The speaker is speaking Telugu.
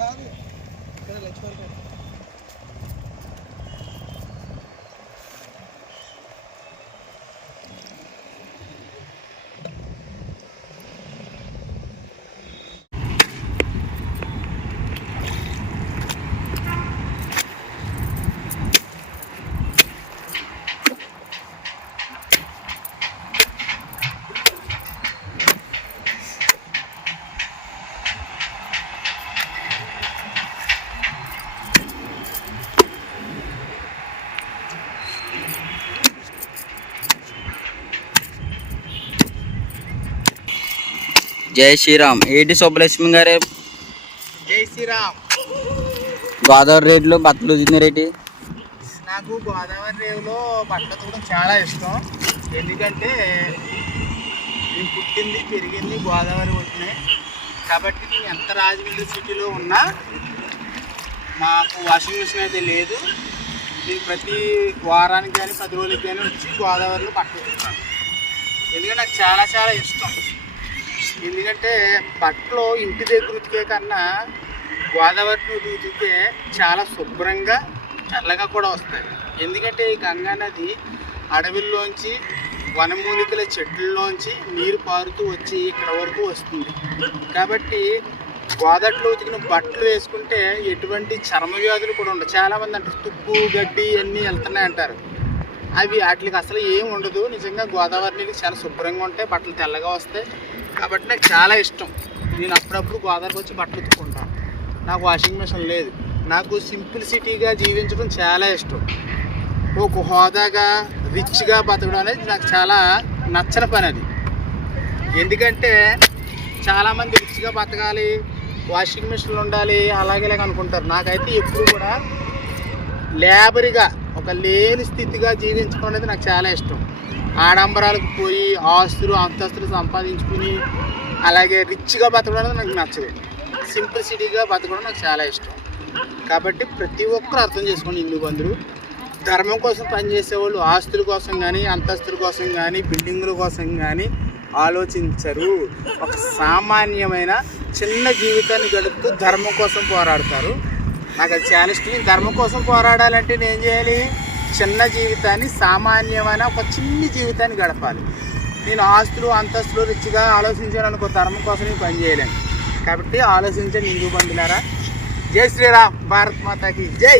కాదు ఇక్కడ లక్ష్మణ్ జై శ్రీరామ్. ఏంటి సుబ్బలక్ష్మి గారు? జై శ్రీరామ్. గోదావరి రేట్లు బట్టలు తిన్న రేటి? నాకు గోదావరి రేవులో బట్టలు ఉతకడం చాలా ఇష్టం. ఎందుకంటే నేను పుట్టింది పెరిగింది గోదావరి ఒడ్డునే. కాబట్టి నేను ఎంత రాజమండ్రి సిటీలో ఉన్నా మాకు వాషింగ్ మిషన్ అయితే లేదు. నేను ప్రతి వారానికి కానీ పది రోజులకి కానీ వచ్చి గోదావరిలో బట్టలు ఉతుకుతాను. ఎందుకంటే నాకు చాలా చాలా ఇష్టం. ఎందుకంటే బట్టలు ఇంటి దగ్గర ఉతికే కన్నా గోదావరిలో ఉతికితే చాలా శుభ్రంగా తెల్లగా కూడా వస్తాయి. ఎందుకంటే ఈ గంగా నది అడవుల్లోంచి వనమూలికల చెట్లలోంచి నీరు పారుతూ వచ్చి ఇక్కడ వరకు వస్తుంది. కాబట్టి గోదట్లో ఉతికిన బట్టలు వేసుకుంటే ఎటువంటి చర్మ వ్యాధులు కూడా ఉండవు. చాలామంది అంటారు తుప్పు గడ్డి అన్నీ వెళ్తున్నాయి అంటారు. అవి వాటికి అసలు ఏం ఉండదు. నిజంగా గోదావరి నీళ్ళు చాలా శుభ్రంగా ఉంటాయి బట్టలు తెల్లగా వస్తాయి. కాబట్టి నాకు చాలా ఇష్టం. నేను అప్పుడప్పుడు గోదావరికి వచ్చి బట్టలు ఉతుక్కుంటాను నాకు వాషింగ్ మిషన్ లేదు. నాకు సింప్లిసిటీగా జీవించడం చాలా ఇష్టం. ఒక హోదాగా రిచ్గా బతకడం అనేది నాకు చాలా నచ్చని పని అది. ఎందుకంటే చాలామంది రిచ్గా బతకాలి వాషింగ్ మిషన్లు ఉండాలి అలాగే ఇలాగ అనుకుంటారు. నాకైతే ఎప్పుడు కూడా లేబరిగా ఒక లేని స్థితిగా జీవించడం అనేది నాకు చాలా ఇష్టం. ఆడంబరాలకు పోయి ఆస్తులు అంతస్తులు సంపాదించుకుని అలాగే రిచ్గా బతకడం అనేది నాకు నచ్చదు. సింప్లిసిటీగా బతకడం నాకు చాలా ఇష్టం. కాబట్టి ప్రతి ఒక్కరు అర్థం చేసుకోండి హిందూ బంధువులు. ధర్మం కోసం పనిచేసే వాళ్ళు ఆస్తుల కోసం కానీ అంతస్తుల కోసం కానీ బిల్డింగుల కోసం కానీ ఆలోచించరు. ఒక సామాన్యమైన చిన్న జీవితాన్ని గడుపుతూ ధర్మం కోసం పోరాడతారు. నాకు అది చాలా ఇష్టం. నేను ధర్మం కోసం పోరాడాలంటే నేను చేయాలి? చిన్న జీవితాన్ని సామాన్యమైన ఒక చిన్ని జీవితాన్ని గడపాలి. నేను ఆస్తులు అంతస్తులు రిచ్గా ఆలోచించాలని అనుకో ధర్మం కోసం నేను పని చేయలేను. కాబట్టి ఆలోచించండి హిందూ బంధులారా. జై శ్రీరామ్ భారత్ మాతాకి జై!